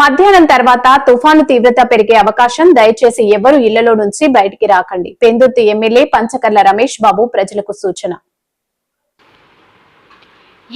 మధ్యాహ్నం తర్వాత తుఫాను తీవ్రత పెరిగే అవకాశం, దయచేసి ఎవరూ ఇళ్లలో నుంచి బయటికి రాకండి. పెందుర్తి ఎమ్మెల్యే పంచకర్ల రమేష్ బాబు ప్రజలకు సూచన.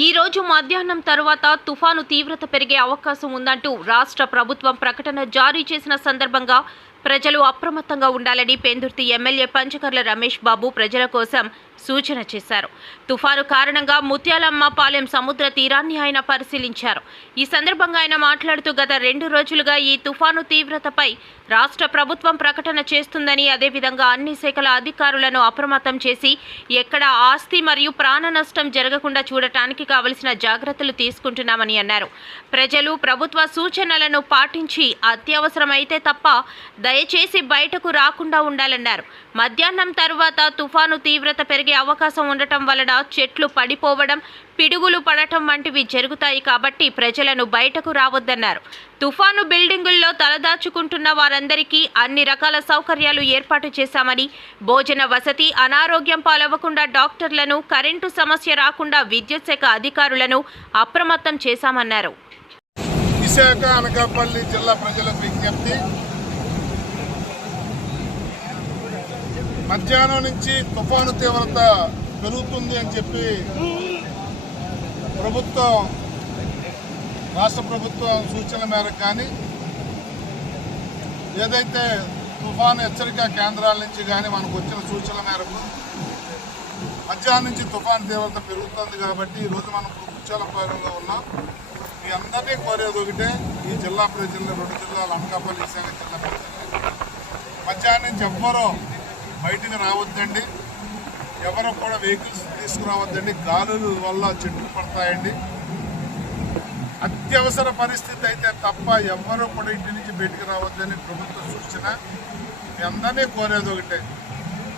ఈ రోజు మధ్యాహ్నం తర్వాత తుఫాను తీవ్రత పెరిగే అవకాశం ఉందంటూ రాష్ట్ర ప్రభుత్వం ప్రకటన జారీ చేసిన సందర్భంగా ప్రజలు అప్రమత్తంగా ఉండాలని పెందుర్తి ఎమ్మెల్యే పంచకర్ల రమేష్ బాబు ప్రజల కోసం సూచన చేశారు. తుఫాను కారణంగా ముత్యాలమ్మ పాలెం సముద్ర తీరాన్ని ఆయన పరిశీలించారు. ఈ సందర్భంగా ఆయన మాట్లాడుతూ గత 2 రోజులుగా ఈ తుఫాను తీవ్రతపై రాష్ట్ర ప్రభుత్వం ప్రకటన చేస్తుందని, అదేవిధంగా అన్ని శాఖల అధికారులను అప్రమత్తం చేసి ఎక్కడ ఆస్తి మరియు ప్రాణ నష్టం జరగకుండా చూడటానికి కావలసిన జాగ్రత్తలు తీసుకుంటున్నామని అన్నారు. ప్రజలు ప్రభుత్వ సూచనలను పాటించి అత్యవసరమైతే తప్ప దయచేసి బయటకు రాకుండా ఉండాలన్నారు. మధ్యాహ్నం తర్వాత తుఫాను తీవ్రత పెరిగే అవకాశం ఉండటం వలన చెట్లు పడిపోవడం, పిడుగులు పడటం వంటివి జరుగుతాయి కాబట్టి ప్రజలను బయటకు రావద్దన్నారు. తుఫాను బిల్డింగుల్లో తలదాచుకుంటున్న వారందరికీ అన్ని రకాల సౌకర్యాలు ఏర్పాటు చేశామని, భోజన వసతి, అనారోగ్యం పాలవ్వకుండా డాక్టర్లను, కరెంటు సమస్య రాకుండా విద్యుత్ శాఖ అధికారులను అప్రమత్తం చేశామన్నారు. విశాఖ అనకాపల్లి జిల్లా ప్రజలకు విజ్ఞప్తి, మధ్యాహ్నం నుంచి తుఫాను తీవ్రత పెరుగుతుంది అని చెప్పి రాష్ట్ర ప్రభుత్వం సూచనల మేరకు కానీ, ఏదైతే తుఫాను హెచ్చరిక కేంద్రాల నుంచి కానీ మనకు వచ్చిన సూచనల మేరకు మధ్యాహ్నం నుంచి తుఫాను తీవ్రత పెరుగుతుంది కాబట్టి ఈరోజు మనం ముత్యాలపాలెంలో ఉన్నాం. మీ అందరినీ కోరేది ఒకటే, ఈ జిల్లా ప్రజలు, 2 జిల్లాలు అనకాపల్లి, విశాఖ జిల్లా ప్రజలు మధ్యాహ్నం నుంచి ఎవ్వరూ బయటికి రావద్దండి. ఎవరు కూడా వెహికల్స్ తీసుకురావద్దండి. గాలుల వల్ల చెట్లు పడతాయండి. అత్యవసర పరిస్థితి అయితే తప్ప ఎవరు కూడా ఇంటి నుంచి బయటికి రావద్దని ప్రభుత్వ సూచన. మీ అందరినీ కోరేది ఒకటే,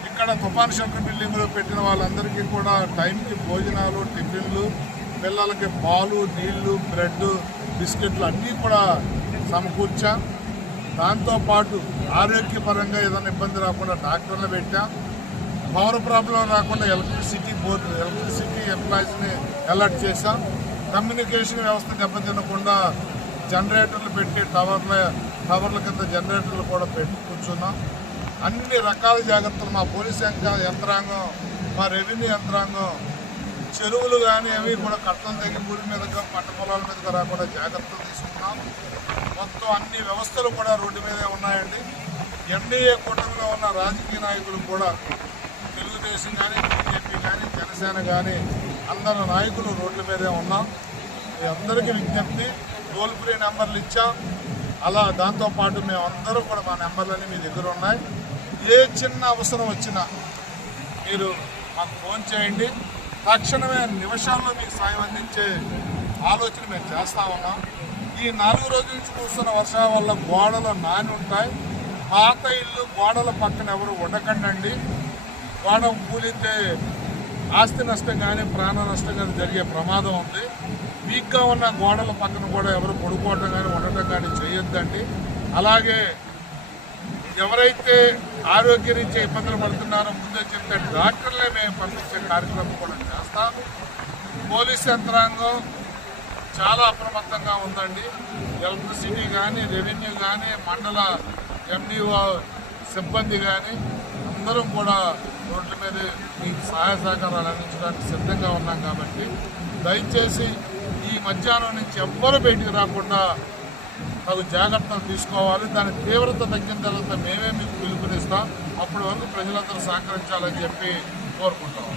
ఇక్కడ తుఫాన్ షెల్టర్ బిల్డింగ్లో పెట్టిన వాళ్ళందరికీ కూడా టైంకి భోజనాలు, టిఫిన్లు, పిల్లలకి పాలు, నీళ్లు, బ్రెడ్, బిస్కెట్లు అన్నీ కూడా సమకూర్చాం. దాంతోపాటు ఆరోగ్యపరంగా ఏదైనా ఇబ్బంది రాకుండా డాక్టర్లు పెట్టాం. పవర్ ప్రాబ్లం రాకుండా ఎలక్ట్రిసిటీ ఎంప్లాయీస్ని అలర్ట్ చేశాం. కమ్యూనికేషన్ వ్యవస్థ దెబ్బతినకుండా జనరేటర్లు పెట్టి టవర్ల కింద జనరేటర్లు కూడా పెట్టి కూర్చున్నాం. అన్ని రకాల జాగ్రత్తలు మా పోలీస్ యంత్రాంగం, మా రెవెన్యూ యంత్రాంగం, చెరువులు కానీ అవి కూడా కట్టలు తెగి ఊరి మీదగా, పంట పొలాల మీదగా రాకుండా జాగ్రత్తలు తీసుకున్నాం. మొత్తం అన్ని వ్యవస్థలు కూడా రోడ్డు మీదే ఉన్నాయండి. ఎన్డీఏ కూటమిలో ఉన్న రాజకీయ నాయకులు కూడా, తెలుగుదేశం కానీ, బీజేపీ కానీ, జనసేన కానీ అందరు నాయకులు రోడ్ల మీదే ఉన్నాం. మీ అందరికీ విజ్ఞప్తి, టోల్ ఫ్రీ నెంబర్లు ఇచ్చాం. అలా దాంతోపాటు మేము అందరూ కూడా మా నెంబర్లన్నీ మీ దగ్గర ఉన్నాయి. ఏ చిన్న అవసరం వచ్చినా మీరు మాకు ఫోన్ చేయండి. తక్షణమే నిమిషాల్లో మీకు సాయం అందించే ఆలోచన మేము చేస్తూ ఉన్నాం. ఈ 4 రోజుల నుంచి కురుస్తున్న వర్షాల వల్ల గోడలు నాని ఉంటాయి. పాత ఇల్లు గోడల పక్కన ఎవరు ఉండకండి. గోడ కూలితే ఆస్తి నష్టం కానీ, ప్రాణ నష్టం కానీ జరిగే ప్రమాదం ఉంది. వీక్గా ఉన్న గోడల పక్కన కూడా ఎవరు పడుకోవడం కానీ, ఉండటం కానీ చేయొద్దండి. అలాగే ఎవరైతే ఆరోగ్యరీత్యా ఇబ్బందులు పడుతున్నారో ముందే చెప్తే డాక్టర్లే మేము పంపించే కార్యక్రమం కూడా చేస్తాం. పోలీస్ యంత్రాంగం చాలా అప్రమత్తంగా ఉందండి. ఎలక్ట్రిసిటీ కానీ, రెవెన్యూ కానీ, మండల ఎండిఓ సిబ్బంది కానీ అందరం కూడా రోడ్ల మీద మీకు సహాయ సహకారాలు అందించడానికి సిద్ధంగా ఉన్నాం. కాబట్టి దయచేసి ఈ మధ్యాహ్నం నుంచి ఎవ్వరూ బయటికి రాకుండా తగు జాగ్రత్తలు తీసుకోవాలి. దాని తీవ్రత తగ్గిన తర్వాత మేమే మీకు పిలుపునిస్తాం. అప్పటి వరకు ప్రజలందరూ సహకరించాలని చెప్పి కోరుకుంటాం.